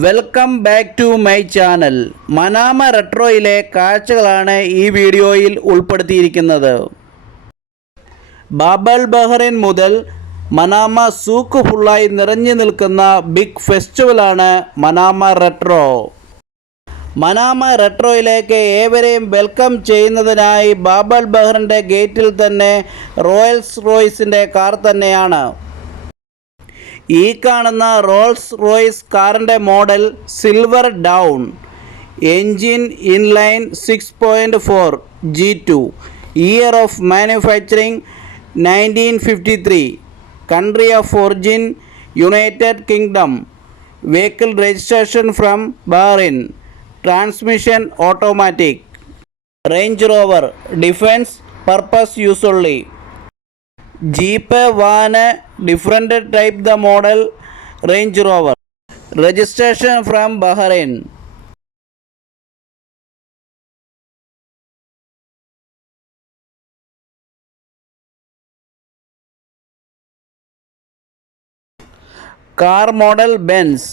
Welcome back to my channel. Manama റെട്രോയിലെ കാഴ്ചകളാണ് ഈ വീഡിയോയിൽ ഉൾപ്പെടുത്തിയിരിക്കുന്നത്. ബാബൽ ബഹ്റൈൻ മുതൽ മനാമ സൂക്ക് ഫുള്ളായി നിറഞ്ഞു നിൽക്കുന്ന ബിഗ് ഫെസ്റ്റിവലാണ് മനാമ റെട്രോ. മനാമ റെട്രോയിലേക്ക് ഏവരെയും വെൽക്കം ചെയ്യുന്നതിനായി ബാബൽ ബഹ്റിൻ്റെ ഗേറ്റിൽ തന്നെ റോയൽസ് റോയ്സിൻ്റെ കാർ തന്നെയാണ്. ഈ കാണുന്ന റോൾസ് റോയ്സ് കാറിൻ്റെ model silver Dawn, engine inline 6.4 G2, year of manufacturing 1953, country of origin United Kingdom, vehicle registration from Bahrain, transmission automatic, Range Rover defence purpose use only. Jeep, van, different type the model Range Rover, registration from Bahrain. Car model Benz.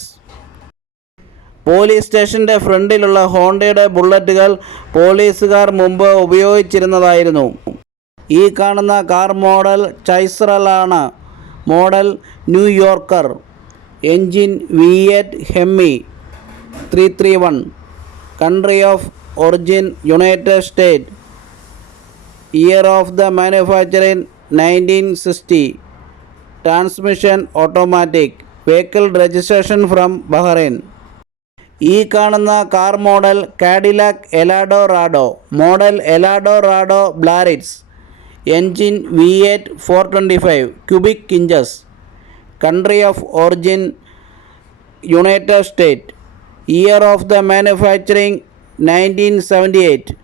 Police സ്റ്റേഷൻ്റെ ഫ്രണ്ടിലുള്ള ഹോണ്ടയുടെ ബുള്ളറ്റുകൾ പോലീസുകാർ മുമ്പ് ഉപയോഗിച്ചിരുന്നതായിരുന്നു. ഈ കാണുന്ന car model ചൈസ്റലാണ്. Model New Yorker, engine V8 hemi 331, country of origin United States, year of the manufacturing 1960, transmission automatic, vehicle registration from Bahrain. ഈ കാണുന്ന car model Cadillac Eldorado, model Eldorado Biarritz, engine V8 425 cubic inches, country of origin United States, year of the manufacturing 1978,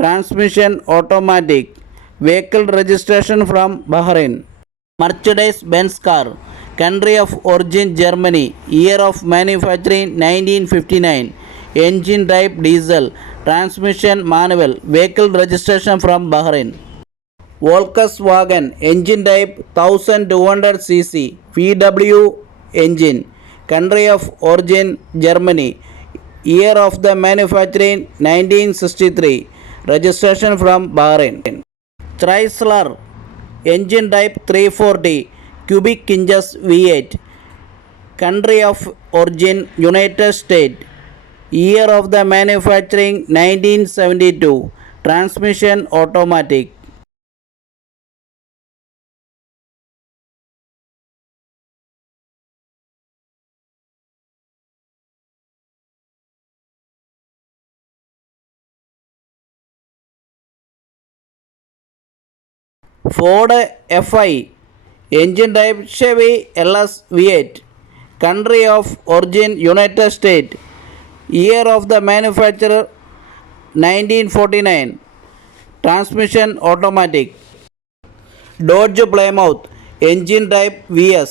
transmission automatic, vehicle registration from Bahrain. Mercedes-Benz car, country of origin Germany, year of manufacturing 1959, engine type diesel, transmission manual, vehicle registration from Bahrain. Volkswagen, engine type 1200 cc, VW engine, country of origin Germany, year of the manufacturing 1963, registration from Bahrain. Chrysler, engine type 340 cubic inches V8, country of origin United States, year of the manufacturing 1972, transmission automatic. Ford Fi, engine type Chevy LS V8, country of origin United States, year of the manufacturer 1949, transmission automatic. Dodge Plymouth, engine type VS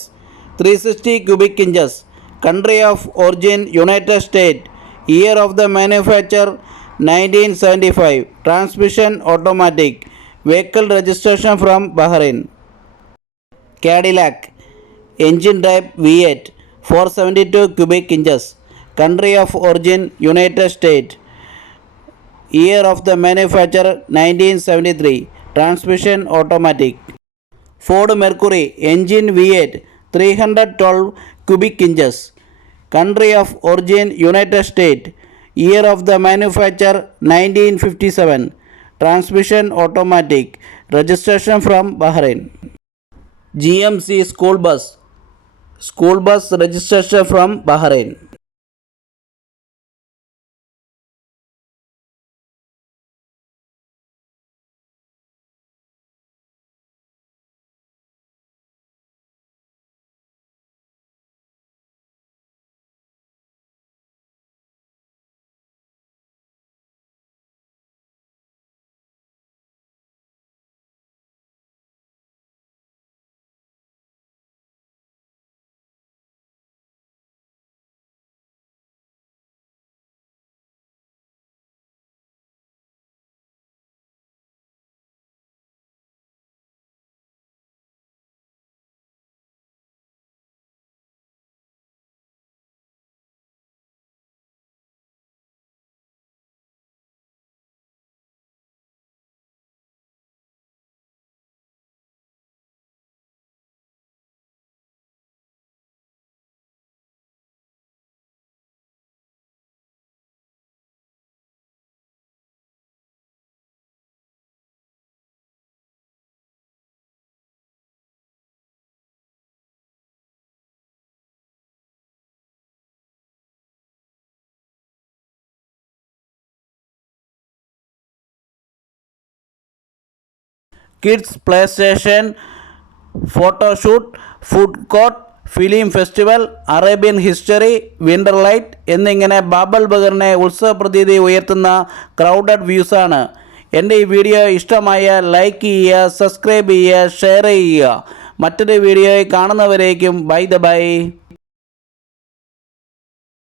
360 cubic inches, country of origin United States, year of the manufacturer 1975, transmission automatic, vehicle registration from Bahrain. Cadillac, engine type V8 472 cubic inches, country of origin United States, year of the manufacturer 1973, transmission automatic. Ford Mercury, engine V8 312 cubic inches, country of origin United States, year of the manufacturer 1957, transmission automatic, registration from Bahrain. GMC school bus registration from Bahrain. Kids play station, photoshoot, food court, film festival, Arabian history, winter light എന്നിങ്ങനെ ബാബൽ ബഗറിനെ ഉത്സവ പ്രതീതി ഉയർത്തുന്ന crowded വ്യൂസാണ്. എൻ്റെ ഈ video ഇഷ്ടമായ like ചെയ്യുക, subscribe ചെയ്യുക, share ചെയ്യുക. മറ്റൊരു വീഡിയോയിൽ കാണുന്നവരേക്കും ബൈ.